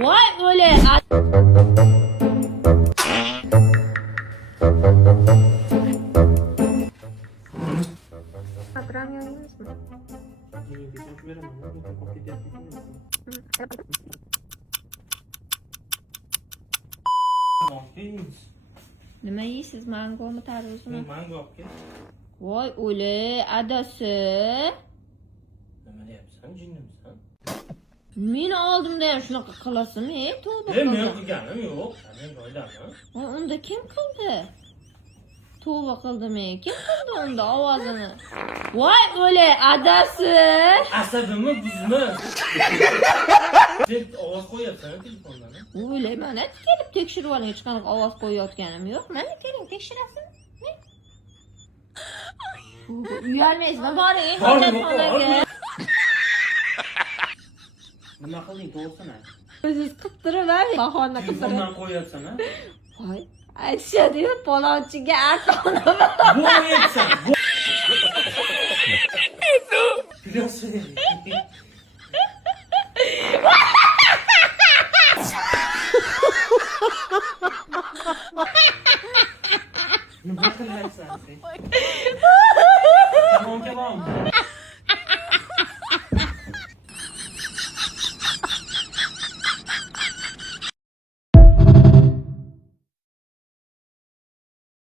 Voy o'le. Abram yo'qmizmi? Nima yeysiz? Mangomi, tarvuzmi? Mango olib kel. Voy o'le, adasi. Nima deyapsan, jinnimisan? Meni oldimda ham shunaqa qilasizmi? Tavba Men qildim. qilganim yo'q. Men qo'ydaman. Voy unda kim qildi? Tavba qildim. Kim qildi unda ovozini? Voy o'le, adasi. Asabimni buzma. Sen ovoz qo'yapsan telefondan. O'le, mana kelib tekshirib oling, hech qanaqa ovoz qo'yayotganim yo'q. Mana keling tekshirasiz. Uyalmaysizmi? Boring, hojatxonaga. Nima qilding, to'g'risini? O'zingiz qilib turib, bahona qilib turib. Telefondan qo'yapsan, ha? Voy, aytishadi-yu, palonchiga artona. Bu aytsan. Biliyorsun. Nima qilyapsan sen?